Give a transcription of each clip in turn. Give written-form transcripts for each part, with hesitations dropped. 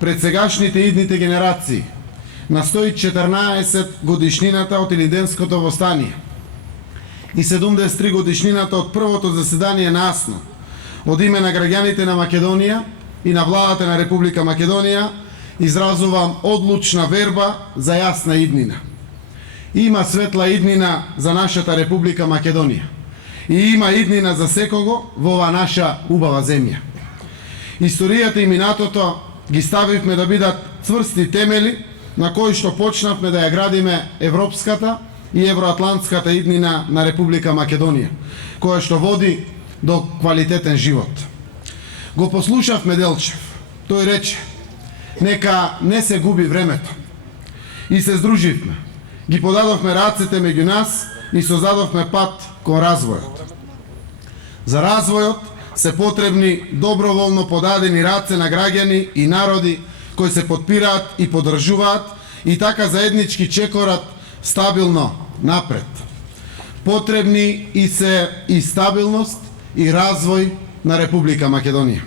пред сегашните идните генерации на 114 годишнината од Илинденското востание и 73 годишнината од првото заседание на АСНО, од име на граѓаните на Македонија и на владата на Република Македонија изразувам одлучна верба за јасна иднина. Има светла иднина за нашата Република Македонија и има иднина за секого во оваа наша убава земја. Историјата и минатото ги ставивме да бидат цврсти темели на кои што почнавме да ја градиме европската и евроатлантската иднина на Република Македонија, која што води до квалитетен живот. Го послушавме Делчев. Тој рече: нека не се губи времето. И се здруживме. Ги подадовме рацете меѓу нас и создадовме пат кон развојот. За развојот се потребни доброволно подадени раце на граѓани и народи кои се подпираат и поддржуваат и така заеднички чекорат стабилно напред. Потребни и се и стабилност и развој на Република Македонија.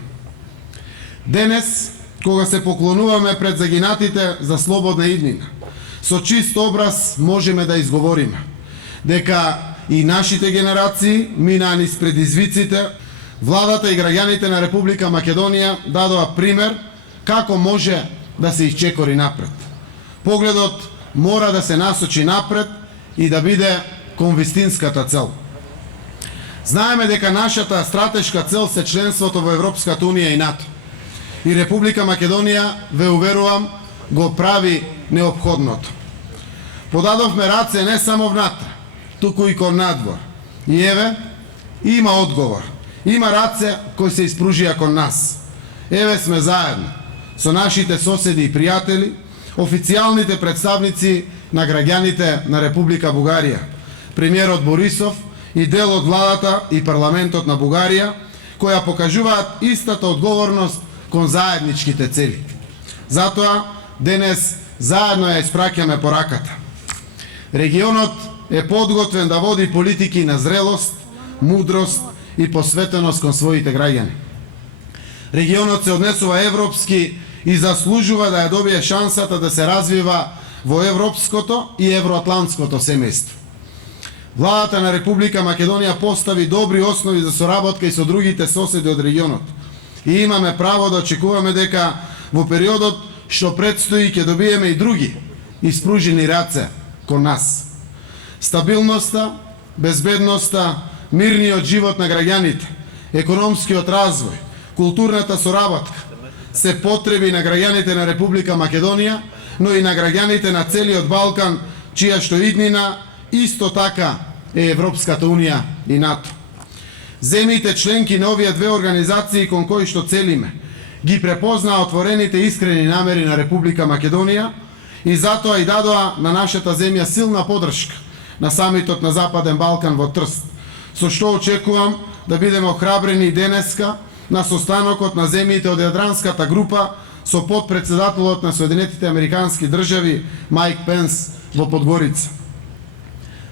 Денес, кога се поклонуваме пред загинатите за слободна иднина, со чист образ можеме да изговориме дека и нашите генерации минаа низ предизвиците, владата и граѓаните на Република Македонија дадоа пример како може да се исчекори напред. Погледот мора да се насочи напред и да биде кон вистинската цел. Знаеме дека нашата стратешка цел се членството во Европската Унија и НАТО. И Република Македонија, ве уверувам, го прави неопходното. Подадовме раце не само внатре, туку и кон надвор. И еве, има одговор. Има раце кои се испружија кон нас. Еве сме заедно со нашите соседи и пријатели, официјалните представници на граѓаните на Република Бугарија, премиерот Борисов и дел од владата и парламентот на Бугарија, која покажуваат истата одговорност кон заедничките цели. Затоа денес заедно ја испраќаме пораката. Регионот е подготвен да води политики на зрелост, мудрост и посветеност кон своите граѓани. Регионот се однесува европски и заслужува да ја добие шансата да се развива во европското и евроатлантското семејство. Владата на Република Македонија постави добри основи за соработка и со другите соседи од регионот. И имаме право да очекуваме дека во периодот што предстои ќе добиеме и други испружени раце кон нас. Стабилноста, безбедноста, мирниот живот на граѓаните, економскиот развој, културната соработка се потреби на граѓаните на Република Македонија, но и на граѓаните на целиот Балкан, чија што иднина исто така е Европската Унија и НАТО. Земјите членки на овие две организации кон кои што целиме ги препознаа отворените искрени намери на Република Македонија и затоа и дадоа на нашата земја силна поддршка на самитот на Западен Балкан во Трст, со што очекувам да бидеме охрабрени и денеска на состанокот на земјите од Јадранската група со подпредседателот на Соединетите Американски држави Майк Пенс во Подгорица.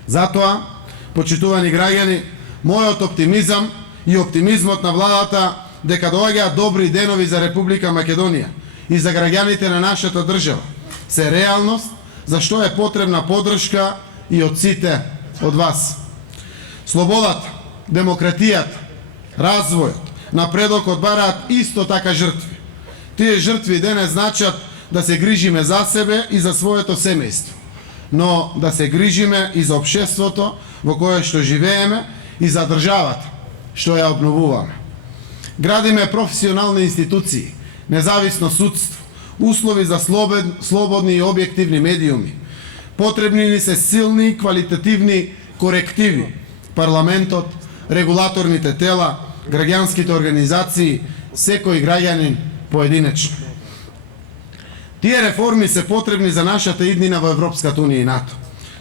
Затоа, почитувани граѓани, мојот оптимизам и оптимизмот на владата дека доаѓаат добри денови за Република Македонија и за граѓаните на нашата држава се реалност, за што е потребна поддршка и од сите од вас. Слободата, демократијата, развојот, напредокот бараат исто така жртви. Тие жртви денес значат да се грижиме за себе и за своето семејство, но да се грижиме и за општеството во кое што живееме и за државата што ја обновуваме. Градиме професионални институции, независно судство, услови за слободни и објективни медиуми. Потребни ни се силни и квалитативни корективи. Парламентот, регулаторните тела, граѓанските организации, секој граѓанин поединечно. Тие реформи се потребни за нашата иднина во Европската Унија и НАТО.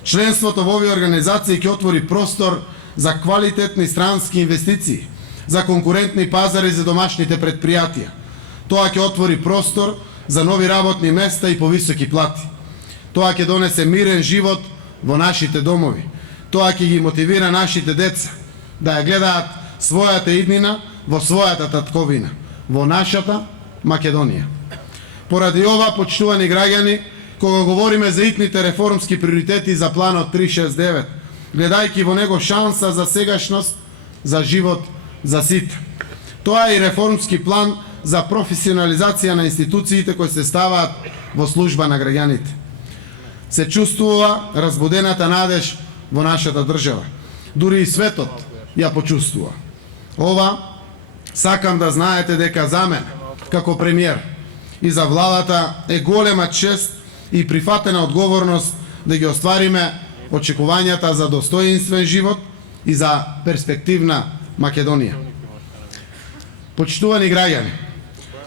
Членството во овие организации ќе отвори простор за квалитетни странски инвестиции, за конкурентни пазари за домашните предпријатија. Тоа ќе отвори простор за нови работни места и повисоки плати. Тоа ќе донесе мирен живот во нашите домови. Тоа ќе ги мотивира нашите деца да ја гледаат својата иднина во својата татковина, во нашата Македонија. Поради ова, почитувани граѓани, кога говориме за итните реформски приоритети за планот 369, гледајќи во него шанса за сегашност, за живот, за сите. Тоа е и реформски план за професионализација на институциите кои се ставаат во служба на граѓаните. Се чувствува разбудената надеж во нашата држава. Дури и светот ја почувствува. Ова сакам да знаете дека за мене, како премиер, и за владата е голема чест и прифатена одговорност да ги оствариме очекувањата за достоинствен живот и за перспективна Македонија. Почитувани граѓани,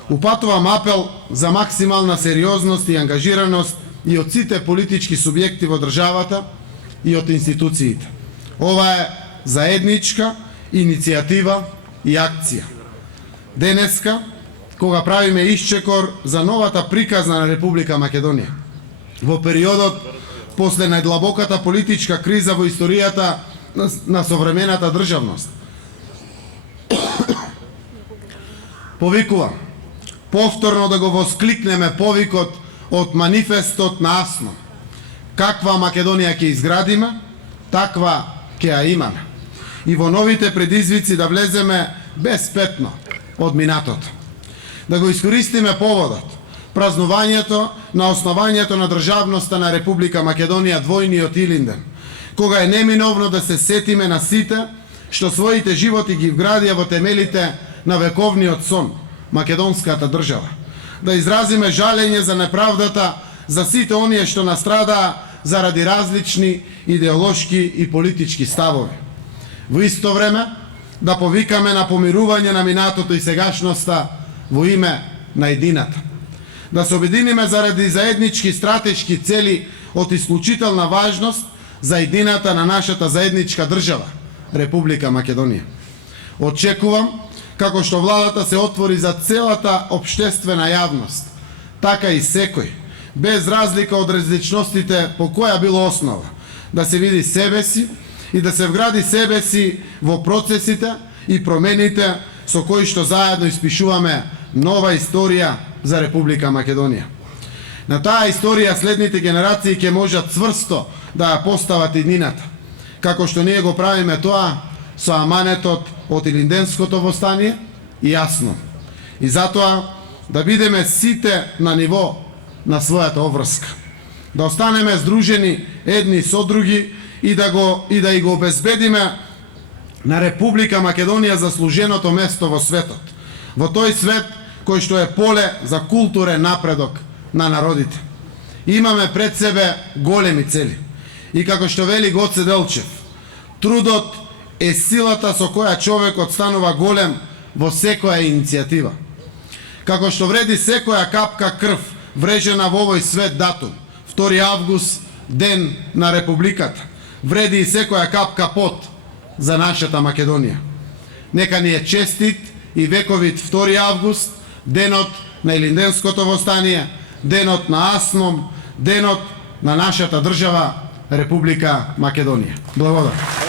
упатувам апел за максимална сериозност и ангажираност и од сите политички субјекти во државата и од институциите. Ова е заедничка иницијатива и акција. Денеска, кога правиме исчекор за новата приказна на Република Македонија, во периодот после најдлабоката политичка криза во историјата на современата државност, повикувам повторно да го воскликнеме повикот од манифестот на Асно. Каква Македонија ќе изградиме, таква ќе ја имаме. И во новите предизвици да влеземе безпетно од минатото. Да го искористиме поводот, празнувањето на основањето на државноста на Република Македонија двојниот Илинден, кога е неминовно да се сетиме на сите што своите животи ги вградија во темелите на вековниот сон, македонската држава. Да изразиме жалење за неправдата за сите оние што настрадаа заради различни идеолошки и политички ставови. Во исто време, да повикаме на помирување на минатото и сегашноста во име на едината. Да се обединиме заради заеднички стратешки цели од исклучителна важност за едината на нашата заедничка држава, Република Македонија. Очекувам, како што владата се отвори за целата општествена јавност, така и секој, без разлика од различностите по која било основа, да се види себе си и да се вгради себе си во процесите и промените со кои што заедно испишуваме нова историја за Република Македонија. На таа историја следните генерации ќе можат цврсто да ја постават иднината, како што ние го правиме тоа со аманетот од Илинденското востание и Асно. И затоа да бидеме сите на ниво на својата обврска. Да останеме здружени едни со други и да го обезбедиме на Република Македонија заслуженото место во светот. Во тој свет кој што е поле за културен напредок на народите. Имаме пред себе големи цели. И како што вели Гоце Делчев, трудот е силата со која човекот станува голем во секоја иницијатива. Како што вреди секоја капка крв врежена во овој свет датум, 2 август, ден на Републиката, вреди и секоја капка пот за нашата Македонија. Нека ни е честит и вековит 2 август, денот на Илинденското востание, денот на Асном, денот на нашата држава Република Македонија. Благодарам.